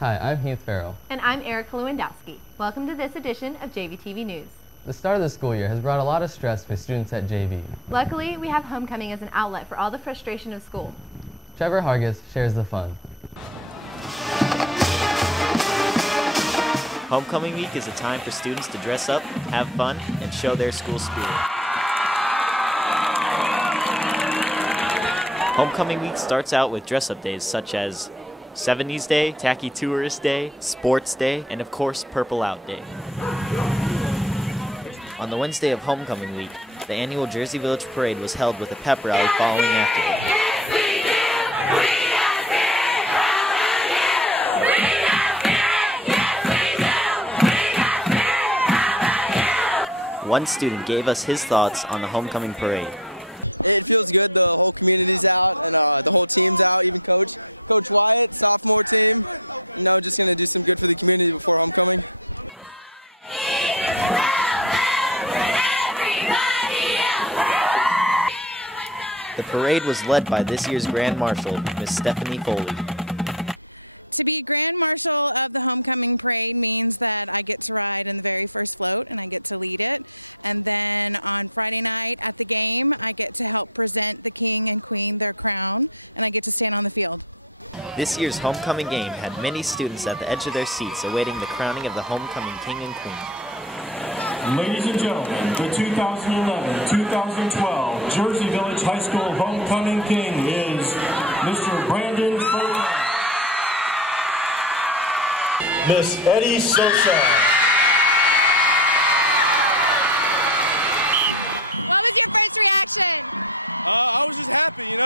Hi, I'm Heath Farrell. And I'm Erica Lewandowski. Welcome to this edition of JVTV News. The start of the school year has brought a lot of stress for students at JV. Luckily, we have homecoming as an outlet for all the frustration of school. Trevor Hargis shares the fun. Homecoming week is a time for students to dress up, have fun, and show their school spirit. Homecoming week starts out with dress-up days such as 70s Day, Tacky Tourist Day, Sports Day, and of course, Purple Out Day. On the Wednesday of Homecoming week, the annual Jersey Village Parade was held with a pep rally following after. One student gave us his thoughts on the homecoming parade. It feels good. The whole community's out and the whole team's out, even Coach Wyatt, sophomore team. Just going to do some good for the community before homecoming. The parade was led by this year's Grand Marshal, Miss Stephanie Foley. To be Grand Marshal of the Homecoming Parade means that I get to ride in the very first float and I get to lead it. And then on Friday night at the game, I get to help present the King and Queen their crown, and I get to stand on the field. This year's homecoming game had many students at the edge of their seats awaiting the crowning of the homecoming King and Queen. Ladies and gentlemen, the 2011-2012 Jersey Village High School Homecoming King is Mr. Brandon Furman. Miss Eddie Sosa. What was your first reaction? I was just happy,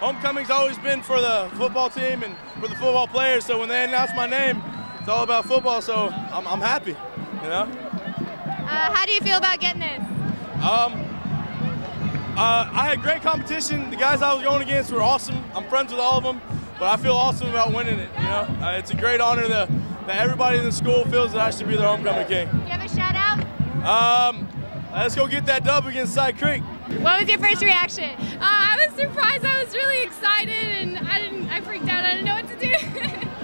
Homecoming's always been for the football team and for the football players, so when they announced my name, it's all about football, so I'm happy, How do you feel about getting this? I had great competition. The guys I was going against were awesome. I'm friends with all of them, but I feel awesome about winning it, It's a great honor that everybody in the school feels that I should be their homecoming king. Do you have a shout out? Let's go get that dub against Side Creek. What was your first reaction? I was surprised. I was really excited, and I freaked out. I didn't know what to do.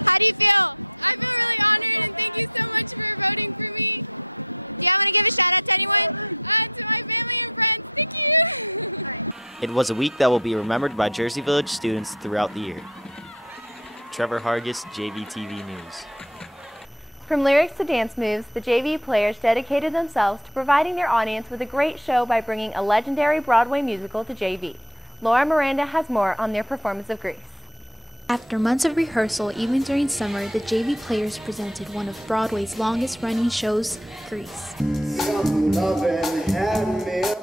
How do you feel? I feel really honored, and thank you so much for voting for me. Do you want to give a shout out to anyone? To my family and friends. Thank you. It was a week that will be remembered by Jersey Village students throughout the year. Trevor Hargis, JVTV News. From lyrics to dance moves, the JV players dedicated themselves to providing their audience with a great show by bringing a legendary Broadway musical to JV. Laura Miranda has more on their performance of Grease. After months of rehearsal, even during summer, the JV players presented one of Broadway's longest-running shows, Grease.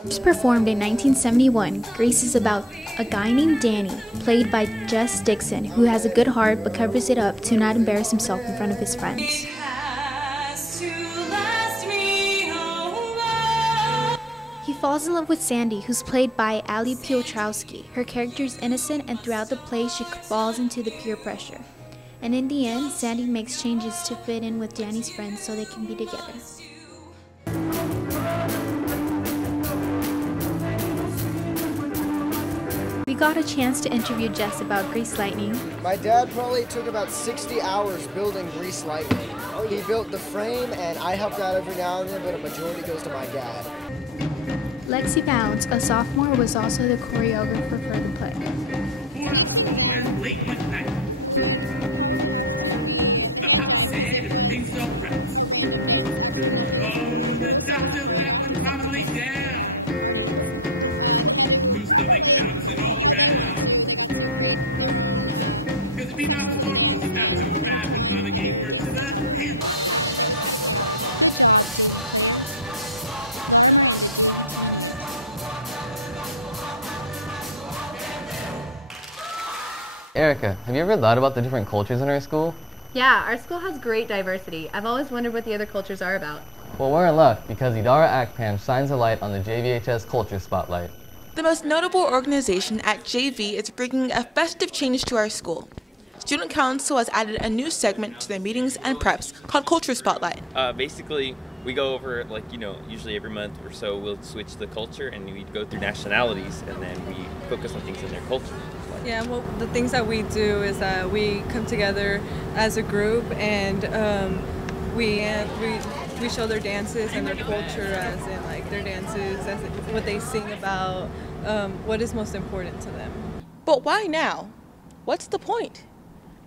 First performed in 1971, Grease is about a guy named Danny, played by Jess Dixon, who has a good heart but covers it up to not embarrass himself in front of his friends. He falls in love with Sandy, who's played by Ali Piotrowski. Her character is innocent, and throughout the play she falls into the peer pressure. And in the end, Sandy makes changes to fit in with Danny's friends so they can be together. We got a chance to interview Jess about Grease Lightning. My dad probably took about 60 hours building Grease Lightning. He built the frame, and I helped out every now and then, but a majority goes to my dad. Lexi Bounds, a sophomore, was also the choreographer for the play. Teaching them would probably have to be the hand jive because it was a random dance. Actually, most of it wasn't choreographed except for just in our dance. They had to play it how they wanted to. They got to create their own sections of the dance and intertwine other dances I taught them. And it was kind of chaotic. Good job, JV players. Laura Miranda, JVTV News. Erica, have you ever thought about the different cultures in our school? Yeah, our school has great diversity. I've always wondered what the other cultures are about. Well, we're in luck because Idara Akpan shines a light on the JVHS Culture Spotlight. The most notable organization at JV is bringing a festive change to our school. Student Council has added a new segment to their meetings and preps called Culture Spotlight. Basically, we go over, usually every month or so, we'll switch the culture and we go through nationalities and then we focus on things in their culture. Yeah, well, the things that we do is that we come together as a group and we show their dances and their culture, as in like their dances, as in what they sing about, what is most important to them. But why now? What's the point?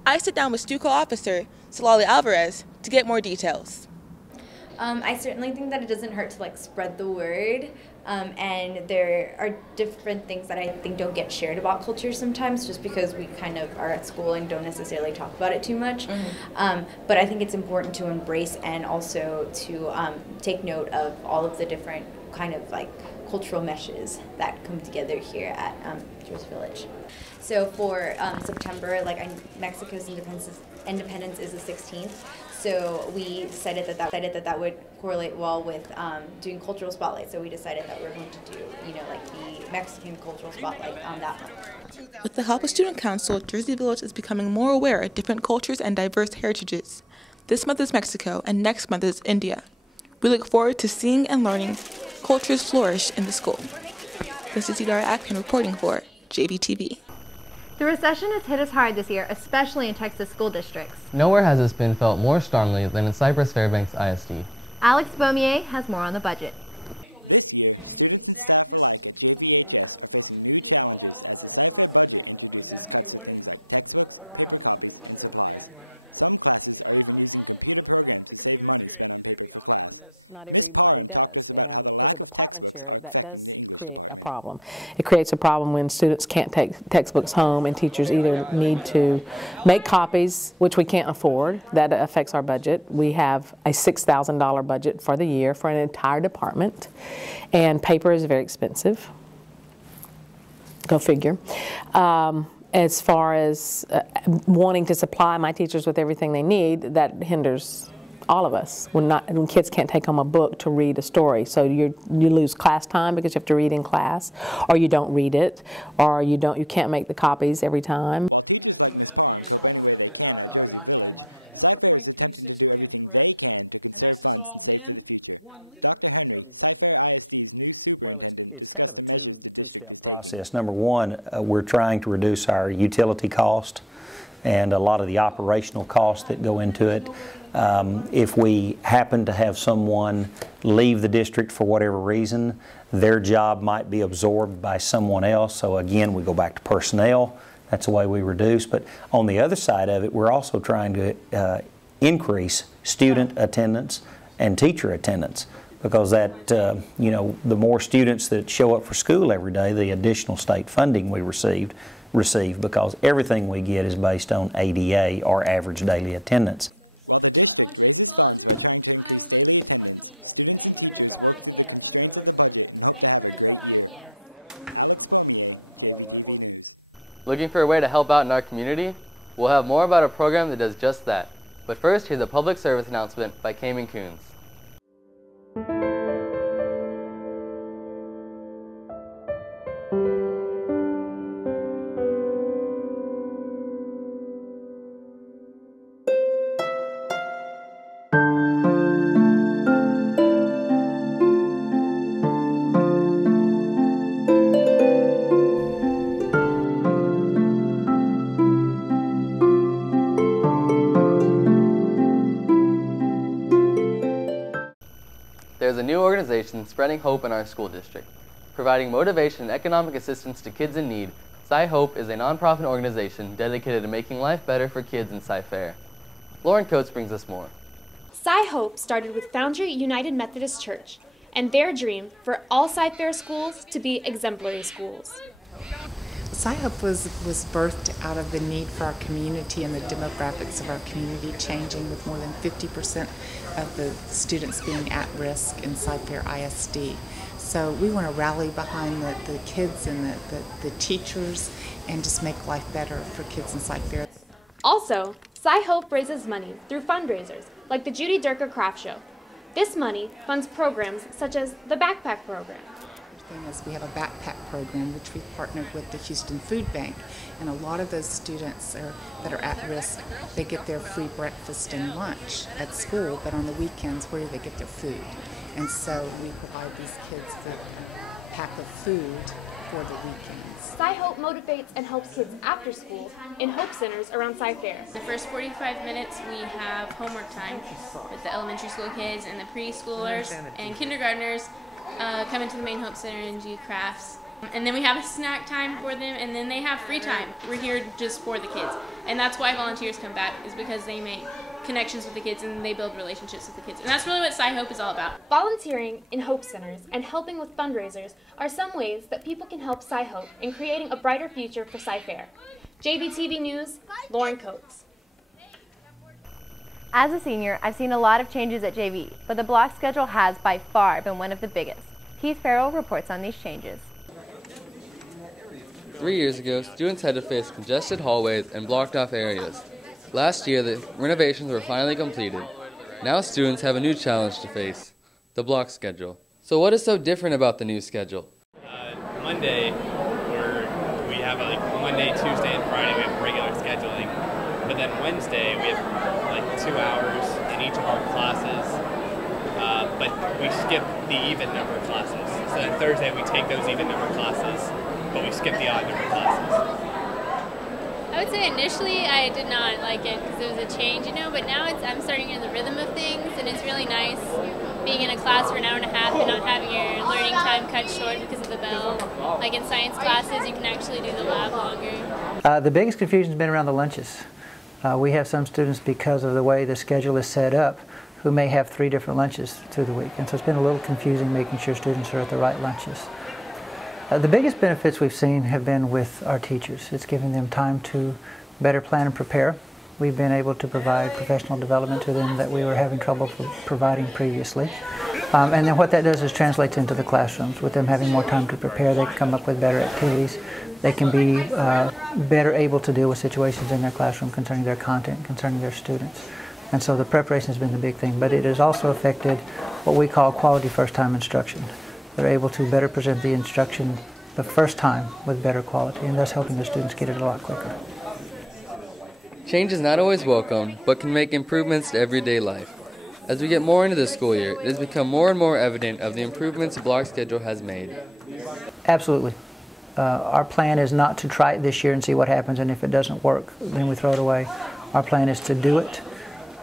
I sit down with STUCO officer Salali Alvarez to get more details. I certainly think that it doesn't hurt to like spread the word, and there are different things that I think don't get shared about culture sometimes just because we kind of are at school and don't necessarily talk about it too much. But I think it's important to embrace and also to take note of all of the different kind of like cultural meshes that come together here at Jersey Village. So for September, like Mexico's independence is the 16th. So we decided that would correlate well with doing cultural spotlight. So we decided that we're going to do, like the Mexican cultural spotlight on that month. With the help of Student Council, Jersey Village is becoming more aware of different cultures and diverse heritages. This month is Mexico, and next month is India. We look forward to seeing and learning cultures flourish in the school. This is Idara Akpan reporting for JVTV. The recession has hit us hard this year, especially in Texas school districts. Nowhere has this been felt more strongly than in Cypress Fairbanks ISD. Alex Beaumier has more on the budget. This year, students and staff alike at JVHS are facing new challenges as the Sci-Fair budget introduces cuts to things like textbooks, paper copies, and supplies. Some classes are even using computer programs to save money spent on paper for class. Ms. Parham talked to us about how the lack of textbooks are affecting the English department. It creates a problem when students can't take textbooks home and teachers either need to make copies, which we can't afford. That affects our budget. We have a $6,000 budget for the year for an entire department, and paper is very expensive. Go figure. As far as wanting to supply my teachers with everything they need, that hinders all of us when kids can't take home a book to read a story. So you lose class time because you have to read in class, or you don't read it, or you can't make the copies every time. While teachers like Ms. Parham cope any way they can at Jersey Village, Sci-Fair is attempting to do everything they can to conserve funds and save for the future. Dr. Henry, Sci-Fair ISD's new superintendent, discussed the measures the district is taking. Number one, we're trying to reduce our utility cost and a lot of the operational costs that go into it. If we happen to have someone leave the district for whatever reason, their job might be absorbed by someone else. So again, we go back to personnel. That's the way we reduce. But on the other side of it, we're also trying to increase student attendance and teacher attendance, because that, the more students that show up for school every day, the additional state funding we receive, because everything we get is based on ADA, or average daily attendance. While the district raises funds by trying to increase daily attendance, students and teachers work through the constraints of the budget and hope to have a great year. Alex Beaumier, JVTV News. Looking for a way to help out in our community? We'll have more about a program that does just that. But first, here's a public service announcement by Cayman Coons. There's a new organization spreading hope in our school district. Providing motivation and economic assistance to kids in need, Sci-Hope is a nonprofit organization dedicated to making life better for kids in Sci-Fair. Lauren Coates brings us more. Sci-Hope started with Foundry United Methodist Church and their dream for all Sci-Fair schools to be exemplary schools. Sci-Hope was birthed out of the need for our community and the demographics of our community changing, with more than 50% of the students being at risk in Sci-Fair ISD. So we want to rally behind the kids and the teachers and just make life better for kids in Sci-Fair. Also, Sci-Hope raises money through fundraisers like the Judy Durka Craft Show. This money funds programs such as the Backpack Program. We have a backpack program which we've partnered with the Houston Food Bank, and a lot of those students that are at risk, they get their free breakfast and lunch at school, but on the weekends, where do they get their food? And so we provide these kids with a pack of food for the weekends. Sci Hope motivates and helps kids after school in Hope Centers around Sci Fair. The first 45 minutes we have homework time with the elementary school kids and the preschoolers and kindergartners come into the main Hope Center and do crafts. And then we have a snack time for them, and then they have free time. We're here just for the kids. And that's why volunteers come back, is because they make connections with the kids and they build relationships with the kids. And that's really what Sci Hope is all about. Volunteering in Hope Centers and helping with fundraisers are some ways that people can help Sci Hope in creating a brighter future for Sci Fair. JVTV News, Lauren Coates. As a senior, I've seen a lot of changes at JV, but the block schedule has by far been one of the biggest. Keith Farrell reports on these changes. 3 years ago, students had to face congested hallways and blocked off areas. Last year, the renovations were finally completed. Now students have a new challenge to face, the block schedule. So what is so different about the new schedule? Monday, we have like Monday, Tuesday, and Friday we have regular scheduling. But then Wednesday we have like 2 hours in each of our classes. But we skip the even number classes. So then Thursday we take those even number classes, but we skip the odd number classes. I would say initially I did not like it because it was a change, but now I'm starting in the rhythm of things, and it's really nice being in a class for an hour and a half and not having your learning time cut short because of the bell. Like in science classes, you can actually do the lab longer. The biggest confusion has been around the lunches. We have some students, because of the way the schedule is set up, who may have 3 different lunches through the week, and so it's been a little confusing making sure students are at the right lunches. The biggest benefits we've seen have been with our teachers. It's giving them time to better plan and prepare. We've been able to provide professional development to them that we were having trouble providing previously. And then what that does is translates into the classrooms. With them having more time to prepare, they can come up with better activities. They can be better able to deal with situations in their classroom concerning their content, concerning their students. And so the preparation has been the big thing, but it has also affected what we call quality first-time instruction. They're able to better present the instruction the first time with better quality, and thus helping the students get it a lot quicker. Change is not always welcome, but can make improvements to everyday life. As we get more into the school year, it has become more and more evident of the improvements the block schedule has made. Absolutely. Our plan is not to try it this year and see what happens, and if it doesn't work, then we throw it away. Our plan is to do it.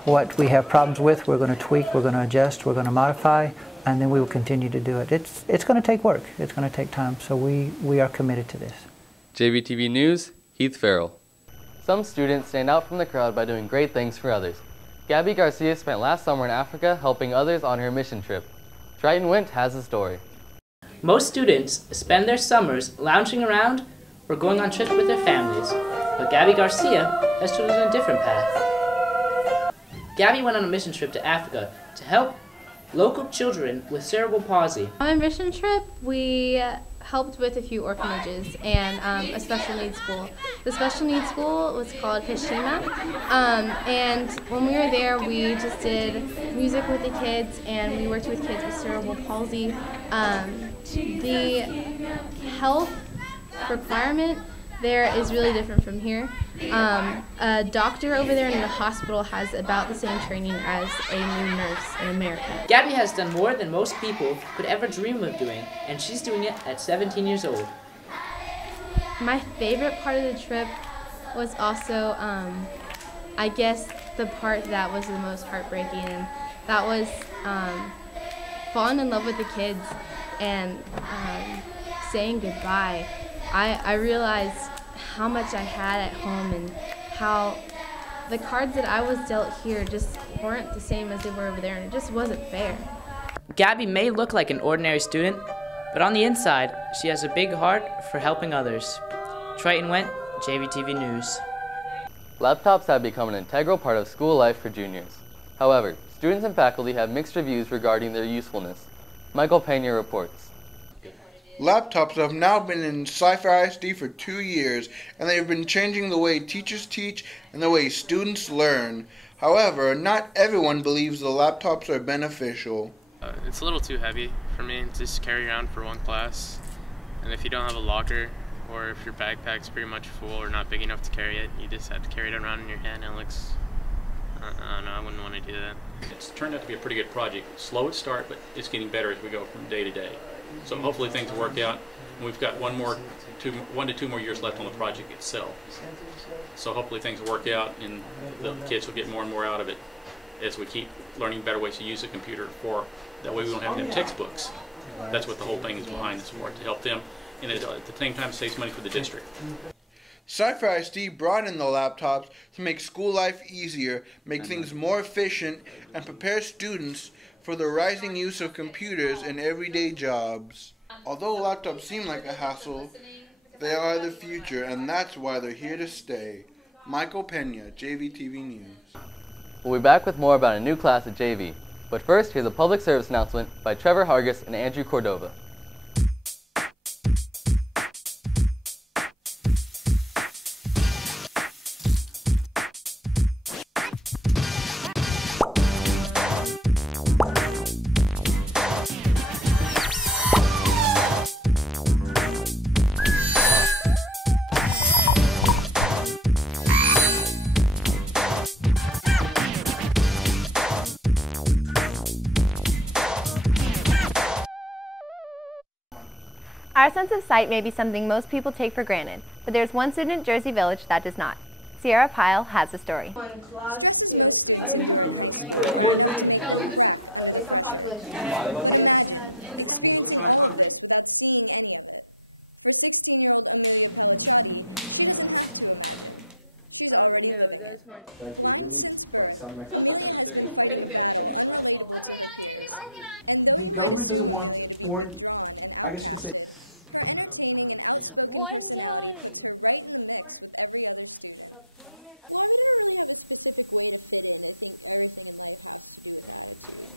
What we have problems with, we're going to tweak, we're going to adjust, we're going to modify, and then we will continue to do it. It's going to take work. It's going to take time, so we are committed to this. JVTV News, Keith Farrell. Some students stand out from the crowd by doing great things for others. Gabby Garcia spent last summer in Africa helping others on her mission trip. Triton Wint has the story. Most students spend their summers lounging around or going on trips with their families, but Gabby Garcia has chosen a different path. Gabby went on a mission trip to Africa to help local children with cerebral palsy. On my mission trip, we helped with a few orphanages and a special needs school. The special needs school was called Hishima, and when we were there, we just did music with the kids, and we worked with kids with cerebral palsy. The health requirement there is really different from here. A doctor over there in the hospital has about the same training as a new nurse in America. Gabby has done more than most people could ever dream of doing, and she's doing it at 17 years old. My favorite part of the trip was also, I guess, the part that was the most heartbreaking, and that was falling in love with the kids and saying goodbye. I realized how much I had at home and how the cards that I was dealt here just weren't the same as they were over there, and it just wasn't fair. Gabby may look like an ordinary student, but on the inside, she has a big heart for helping others. Triton Went, JVTV News. Laptops have become an integral part of school life for juniors. However, students and faculty have mixed reviews regarding their usefulness. Michael Pena reports. Laptops have now been in Sci-Fi ISD for 2 years, and they have been changing the way teachers teach and the way students learn. However, not everyone believes the laptops are beneficial. It's a little too heavy for me to just carry around for one class. And if you don't have a locker, or if your backpack's pretty much full or not big enough to carry it, you just have to carry it around in your hand, and it looks, I don't know, I wouldn't want to do that. It's turned out to be a pretty good project. Slow at start, but it's getting better as we go from day to day. So hopefully things will work out. And we've got 1 to 2 more years left on the project itself. So hopefully things will work out and the kids will get more and more out of it as we keep learning better ways to use a computer that way we don't have to have textbooks. That's what the whole thing is behind this for, to help them, and at the same time saves money for the district. Cypher ISD brought in the laptops to make school life easier, make things more efficient, and prepare students for the rising use of computers in everyday jobs. Although laptops seem like a hassle, they are the future, and that's why they're here to stay. Michael Pena, JVTV News. We'll be back with more about a new class at JV. But first, here's a public service announcement by Trevor Hargis and Andrew Cordova. Our sense of sight may be something most people take for granted, but there's one student at Jersey Village that does not. Sierra Pyle has the story. Stresses most students endure in high school are enough to make them crack under the pressure. But imagine experiencing all of this without seeing any of it. For 16-year-old Amelia Pellicciati, she doesn't have to imagine. She's already living it. Blind since birth, Amelia has been fighting a battle unrelatable to her peers. And though you might assume Amelia to be withdrawn and outcasted, her entertaining and outspoken personality puts her right in the mix with every other student. Well, I mean, I don't really have a specific way to fit in. I think everything in life has to do with attitude.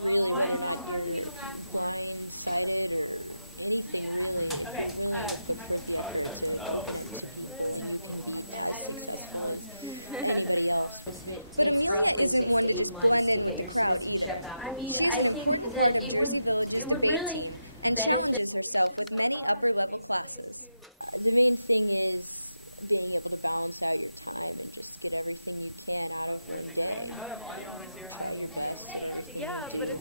Really, whether or not you're blind-sighted or anything, really, if you're willing to put forth the effort to open up to people, and you can be as successful as anybody else. But Amelia isn't one to just blend in with the crowd either. She is an important part of Jersey Village's debate team and challenges herself with many upper-level classes. The main thing is being able to balance out your time and just get everything you can out of one day. Try your best at everything you do,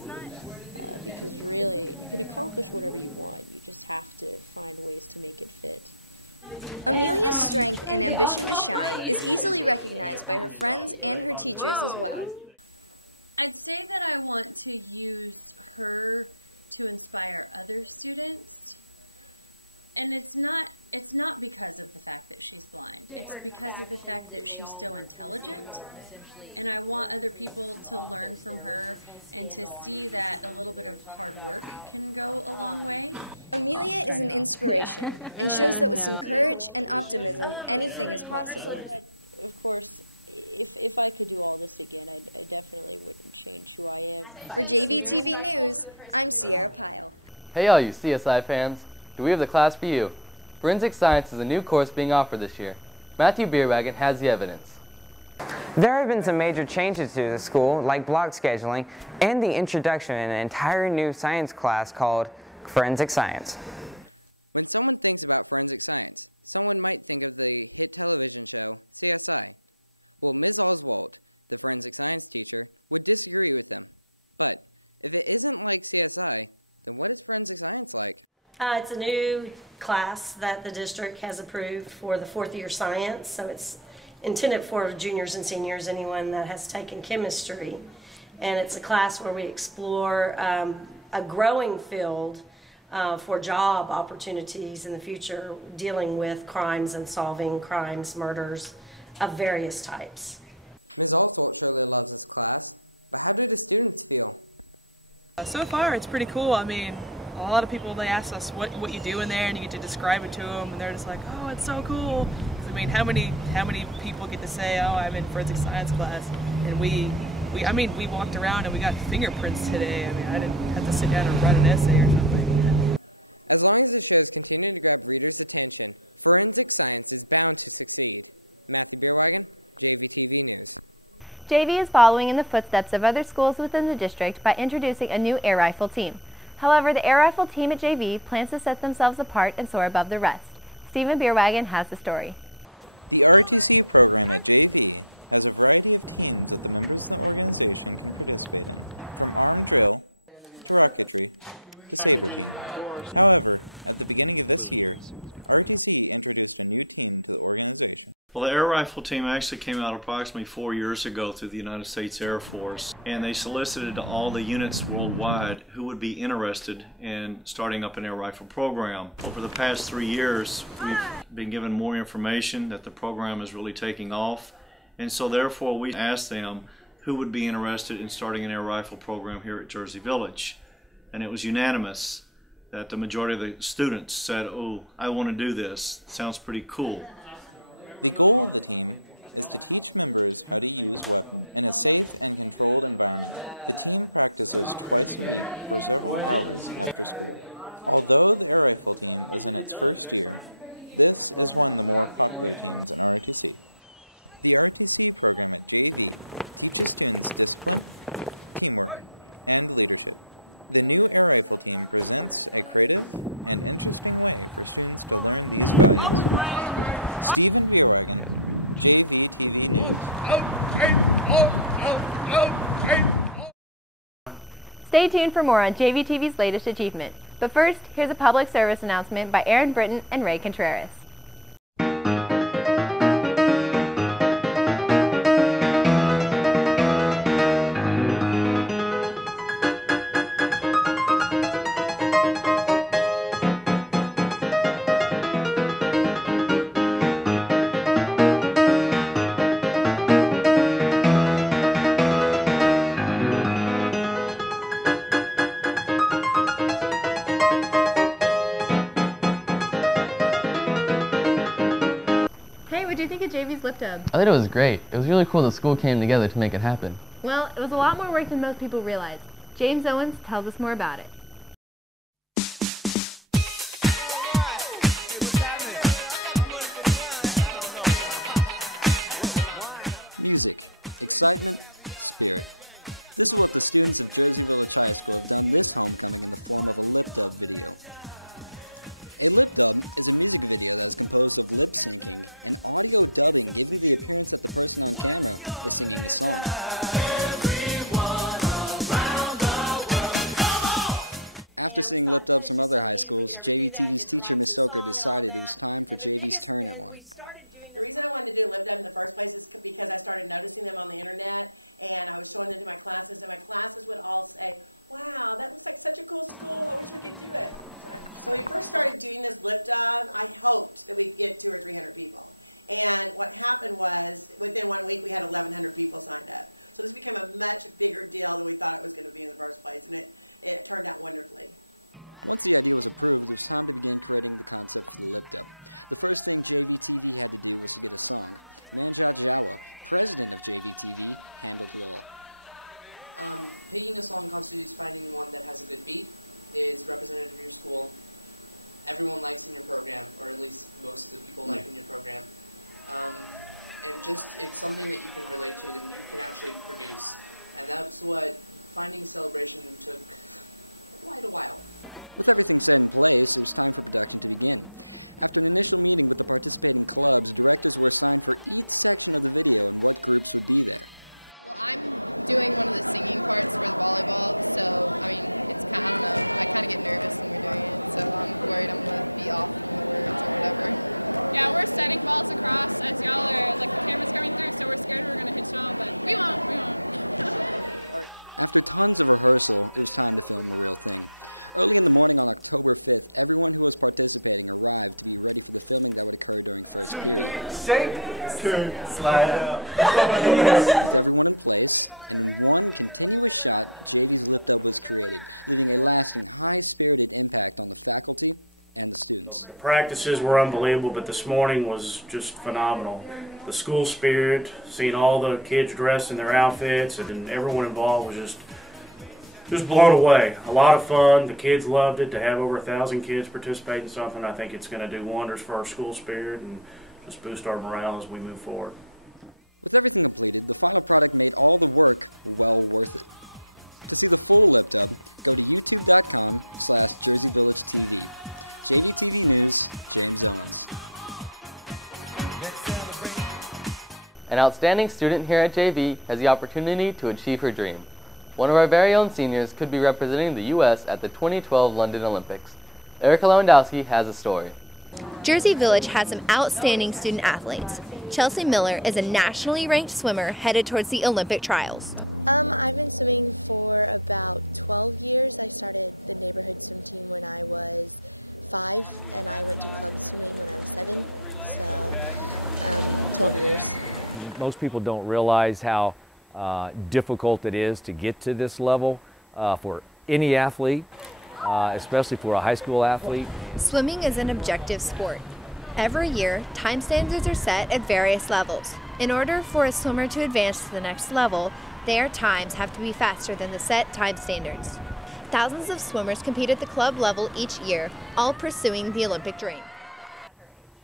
because really, you can accomplish whatever you want. You just have to find ways to make it fit. Amelia's strength and ambition to shine is easily recognized by her friends and her teachers as well. I'd say that I want to use her to inspire other students. And it's not because of the fact that she's blind. It's because of the fact that she's so intelligent. And I want other people to learn from her and to see that a little bit of hard work can go a long way. Amelia is an inspiration and shows that with some courage and optimism, anything is possible. Of course, if I could do all this again, I definitely wouldn't change who I am. For JVTV News, I'm Sierra Pyle. Hey all you CSI fans, do we have the class for you? Forensic Science is a new course being offered this year. Matthew Bierwagen has the evidence. There have been some major changes to the school, like block scheduling, and the introduction of an entire new science class called Forensic Science. When someone thinks about forensic science, someone might think of the hit television show CSI. Well, Ms. Oswald, the forensic science teacher, would disagree with them. But if it isn't like CSI, then what is forensic science like? It's a new class that the district has approved for the 4th year science, so it's intended for juniors and seniors, anyone that has taken chemistry. And it's a class where we explore a growing field for job opportunities in the future, dealing with crimes and solving crimes, murders of various types. Ms. Oswald surely loves this class, but how do the students feel? So far, it's pretty cool. I mean, a lot of people, they ask us what you do in there, and you get to describe it to them, and they're just like, oh, it's so cool. I mean, how many people get to say, oh, I'm in forensic science class, and we walked around and we got fingerprints today. I mean, I didn't have to sit down and write an essay or something. As long as the shows continue to grab readers' attention, forensic science is bound to succeed. Matthew Bierwagen, JVTV News. JV is following in the footsteps of other schools within the district by introducing a new air rifle team. However, the air rifle team at JV plans to set themselves apart and soar above the rest. Stephen Bierwagen has the story. The ROTC program at JV has a variety of teams that the members of the organization can participate in, from armed drill to rocketry to saber team. However, at the beginning of this year, RTC introduced a new team to the organization. Well, the air rifle team actually came out approximately 4 years ago through the United States Air Force, and they solicited all the units worldwide who would be interested in starting up an air rifle program. Over the past 3 years, we've been given more information that the program is really taking off, and so therefore we asked them who would be interested in starting an air rifle program here at Jersey Village. And it was unanimous that the majority of the students said, "Oh, I want to do this. Sounds pretty cool." The goal of the team is to teach members how to use weapons in a safe and controlled environment. The team practices twice a week for several hours after school. Although the air rifle team is in its first year, this is one of the more popular teams in RTC. The RTC program at JV teaches students discipline, teamwork, and leadership. The new air rifle team presents a creative and interesting way for students to learn these values. Stephen Bierwagen, JVTV News. Stay tuned for more on JVTV's latest achievement. But first, here's a public service announcement by Aaron Britton and Ray Contreras. What do you think of JV's lip dub? I thought it was great. It was really cool the school came together to make it happen. Well, it was a lot more work than most people realize. James Owens tells us more about it. Music, excitement, spirit. This is what the students of Jersey Village High School have done this homecoming in the form of a lip dub video. A lip dub is a music video that is composed of lip syncing and audio dubbing, giving the appearance that the person on camera is singing a song. After seeing lip dubs from other high schools, JVTV's teacher, Ms. Stoker, decided it was time for JV's turn at one. The reason I wanted to do lip dub in the first place is because I started noticing them on the internet, and I was showing them to my classes, and my classes would all say, "Wow, that looks like such a cool school, I wish we could do it." So we first started doing this lip dub, I hoped that we'd get 200 or 300 people. And what happened was, within 1 week we had 1,100 people signed up. So this became a much bigger deal than we thought it was going to be in the first place, and it turned out wonderfully. Once the idea was approved, it was time to begin creating the concept for the lip dub. The first thing JVTV had to do was to get a song. Manja Jawa, president of JVTV, handled it all. Picking a song constitutes finding one that has a good beat, is representative of your school, everyone likes in your program, or at least most of the people like in your program, and just it's something that you can relate to and you can actually produce. And that's what finding Celebration took quite a while. With everything set in place, it was time for production to begin. After an initial meeting with the participating clubs, directors were assigned for each section of the video and what groups would be there. Well, I'm doing one of the singing parts for the volleyball, so, I mean, it's kind of, I don't know, I kind of get nervous when we're doing it, so I'm worried I'm going to be off on the words or whatever. Yeah, we're setting balls across as y'all are, like, the camera's coming through, so we're scared we're going to hit y'all, but we won't. After tons of rehearsal, it was time to film the real thing. Early in the morning on October 5th, everyone who was participating arrived to be ready for the filming that would occur during first period. Shake, turn, slide out. With everyone in place, and in one continuous shot, JV's lip dub was created, leaving a lasting, high-spirited impact on the faculty and the students. The practices were unbelievable, but this morning was just phenomenal. The school spirit, seeing all the kids dressed in their outfits, and everyone involved was just blown away. A lot of fun. The kids loved it. To have over 1,000 kids participate in something, I think it's going to do wonders for our school spirit and just boost our morale as we move forward. With everything completed, the final product made all the work well worth it. To see the full lip dub, go to youtube.com/JerseyVillageTV. JVTV News, James Owens. An outstanding student here at JV has the opportunity to achieve her dream. One of our very own seniors could be representing the U.S. at the 2012 London Olympics. Erica Lewandowski has a story. Jersey Village has some outstanding student athletes. Chelsea Miller is a nationally ranked swimmer headed towards the Olympic trials. I've been swimming for about 12 years. I started the neighborhood swim team when I was 5, and I went to club swimming when I was 7, so 12 years. Most people don't realize how difficult it is to get to this level for any athlete, especially for a high school athlete. Swimming is an objective sport. Every year, time standards are set at various levels. In order for a swimmer to advance to the next level, their times have to be faster than the set time standards. Thousands of swimmers compete at the club level each year, all pursuing the Olympic dream.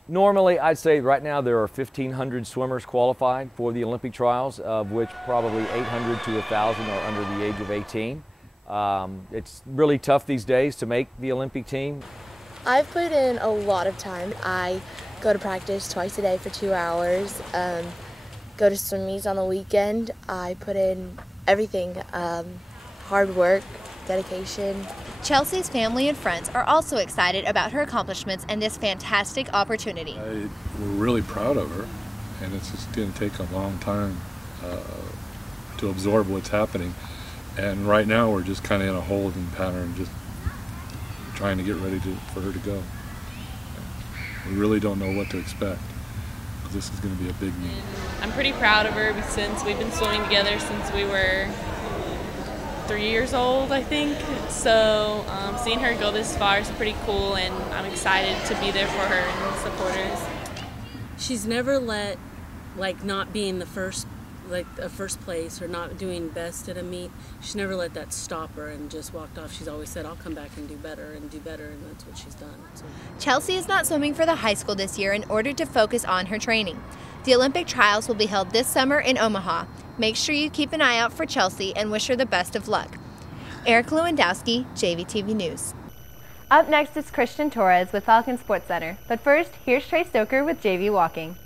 Normally, I'd say right now there are 1,500 swimmers qualified for the Olympic trials, of which probably 800 to 1,000 are under the age of 18. It's really tough these days to make the Olympic team. I've put in a lot of time. I go to practice twice a day for 2 hours, go to swim meets on the weekend. I put in everything, hard work, dedication. Chelsea's family and friends are also excited about her accomplishments and this fantastic opportunity. We're really proud of her, and it's just going to take a long time to absorb what's happening. And right now we're just kind of in a holding pattern, just trying to get ready for her to go. We really don't know what to expect, because this is going to be a big meet. I'm pretty proud of her since we've been swimming together since we were 3 years old, I think. So seeing her go this far is pretty cool, and I'm excited to be there for her and support her. She's never let, not being the first, a first place or not doing best at a meet, she's never let that stop her and just walked off. She's always said, I'll come back and do better, and that's what she's done. So. Chelsea is not swimming for the high school this year in order to focus on her training. The Olympic trials will be held this summer in Omaha. Make sure you keep an eye out for Chelsea and wish her the best of luck. Erica Lewandowski, JVTV News. Up next is Christian Torres with Falcon Sports Center. But first, here's Trey Stoker with JV Walking.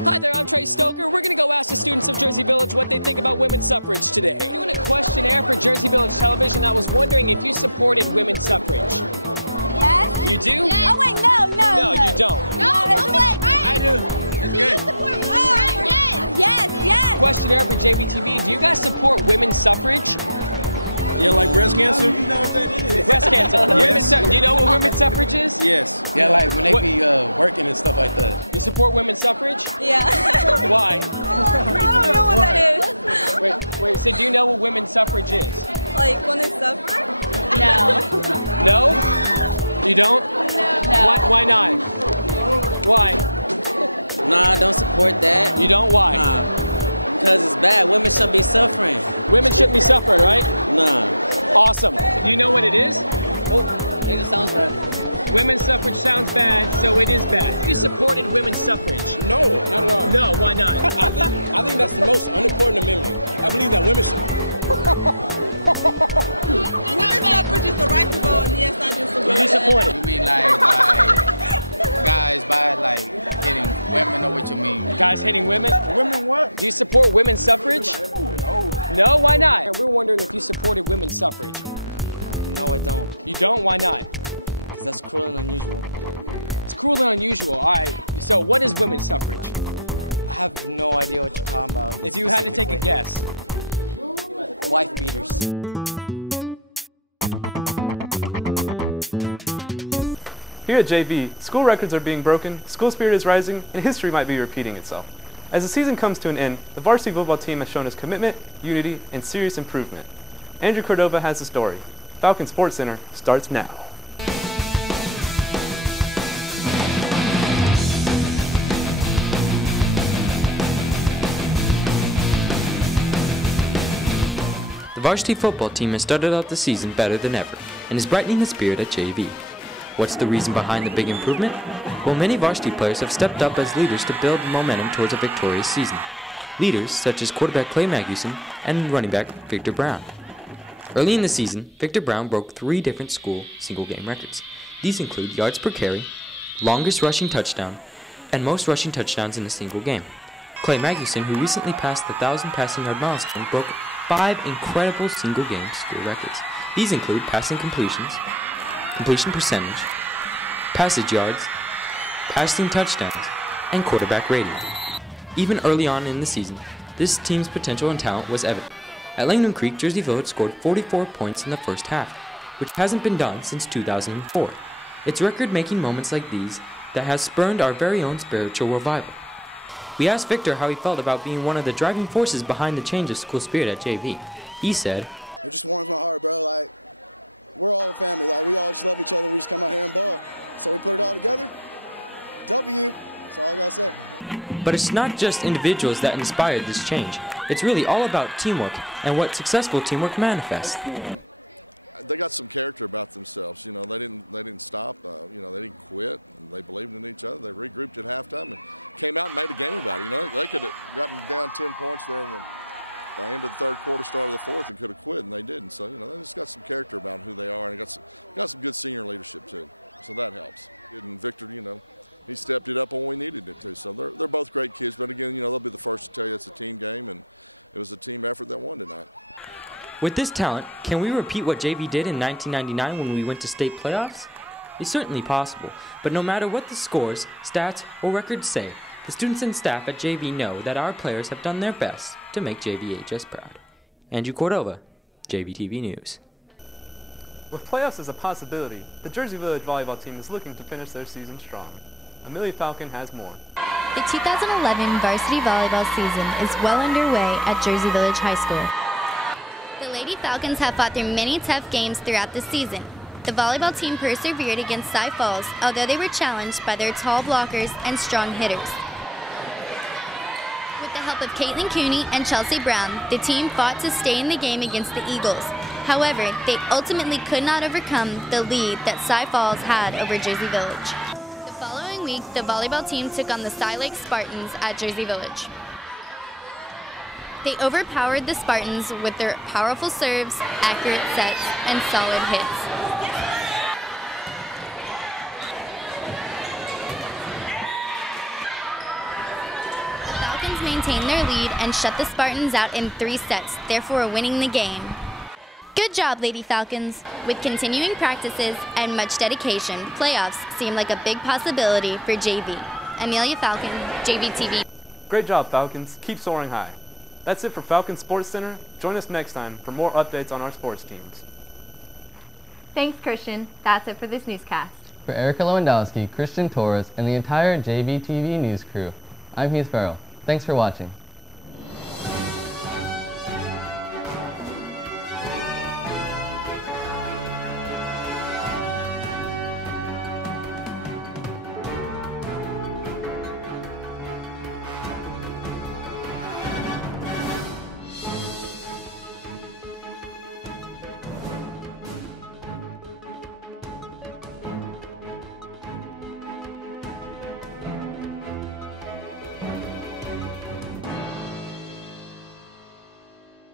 Hi there, I'm Trey Stoker. We're going to go ask the students of Jersey Village what they think about women's suffrage today. We're doing a questionnaire for Jersey Village Television. I was wondering if you supported women's suffrage. Yes. You do? Yes. Oh, wait, no, you don't. No, wait. I do. It's good. Support women's suffrage? Yes. Questionnaire for JVTV. Do you guys support women's suffrage? Yeah, like breast cancer? You know what that is? Breast cancer. Yes. Do you know what women's suffrage is? Yes. Yeah, like when they be working and stuff like that. You support women's suffrage? Yeah. Why? I don't know what that is. Wait, so do you know what women's suffrage is? Like when they suffer? No. No? You don't? No. Why not? Why? Nah, I don't support that. You don't? Why? Because it's bad. Women shouldn't be suffering. Women shouldn't be suffering, right? Nah. Awesome. Do you know what it is? Oh, it just sounds bad. Women's suffrage sounds bad, so it is bad. You supported women's suffrage? No, not at all. No, why not? I think that's the most unimportant amendment. I believe that women should. Women's suffrage is the right to vote, and yes, I do support it. You support it? You mean like guys by like hitting women, or what you mean? Guys hitting women? Women what? Do you support women's suffrage? No, why not? We were wondering if you supported women's suffrage. No, I don't. You don't? Why not? Because that's cruel and unusual. It's cruel and unusual. All right. So what is women's suffrage? I have no idea what you're talking about. If you had to take a guess. Wife beaters. Here at JV, school records are being broken, school spirit is rising, and history might be repeating itself. As the season comes to an end, the varsity football team has shown its commitment, unity, and serious improvement. Andrew Cordova has the story. Falcon Sports Center starts now. The varsity football team has started out the season better than ever and is brightening the spirit at JV. What's the reason behind the big improvement? Well, many varsity players have stepped up as leaders to build momentum towards a victorious season. Leaders such as quarterback Clay Magnuson and running back Victor Brown. Early in the season, Victor Brown broke 3 different school single-game records. These include yards per carry, longest rushing touchdown, and most rushing touchdowns in a single game. Clay Magnuson, who recently passed the 1,000 passing yard milestone, broke 5 incredible single-game school records. These include passing completions, completion percentage, passage yards, passing touchdowns, and quarterback rating. Even early on in the season, this team's potential and talent was evident. At Langdon Creek, Jersey Village scored 44 points in the first half, which hasn't been done since 2004. It's record-making moments like these that has spurned our very own spiritual revival. We asked Victor how he felt about being one of the driving forces behind the change of school spirit at JV. He said, "It just warms my heart, bro. Like, we're all a family. Like, we all just love each other. We just come out here and ball. So we put it all together. W. That's all I gotta say." But it's not just individuals that inspired this change. It's really all about teamwork and what successful teamwork manifests. They got some character about themselves. You know, they didn't stop. You know, they didn't quit. They believed in each other. They regrouped at halftime and came out and made a game about it. You know, they could have gotten down 10 points there in the end of the third quarter, start of the fourth, and could have quit, and they didn't. So, you know, they just got some character about who they are, and got some good senior leadership too. So that helps. And Victor, you know, he stepped it up when we needed it to. So they're both great kids. But again, you know, they'll be the first to tell you it's a team game, and it was a team effort that won tonight. With this talent, can we repeat what JV did in 1999 when we went to state playoffs? It's certainly possible, but no matter what the scores, stats, or records say, the students and staff at JV know that our players have done their best to make JVHS proud. Andrew Cordova, JVTV News. With playoffs as a possibility, the Jersey Village volleyball team is looking to finish their season strong. Amelia Falcon has more. The 2011 varsity volleyball season is well underway at Jersey Village High School. The Lady Falcons have fought through many tough games throughout the season. The volleyball team persevered against Cy Falls, although they were challenged by their tall blockers and strong hitters. With the help of Caitlin Cooney and Chelsea Brown, the team fought to stay in the game against the Eagles. However, they ultimately could not overcome the lead that Cy Falls had over Jersey Village. The following week, the volleyball team took on the Cy Lake Spartans at Jersey Village. They overpowered the Spartans with their powerful serves, accurate sets, and solid hits. The Falcons maintained their lead and shut the Spartans out in 3 sets, therefore winning the game. Good job, Lady Falcons! With continuing practices and much dedication, playoffs seem like a big possibility for JV. Amelia Falcon, JVTV. Great job, Falcons. Keep soaring high. That's it for Falcon Sports Center. Join us next time for more updates on our sports teams. Thanks, Christian. That's it for this newscast. For Erica Lewandowski, Christian Torres, and the entire JVTV news crew, I'm Heath Farrell. Thanks for watching.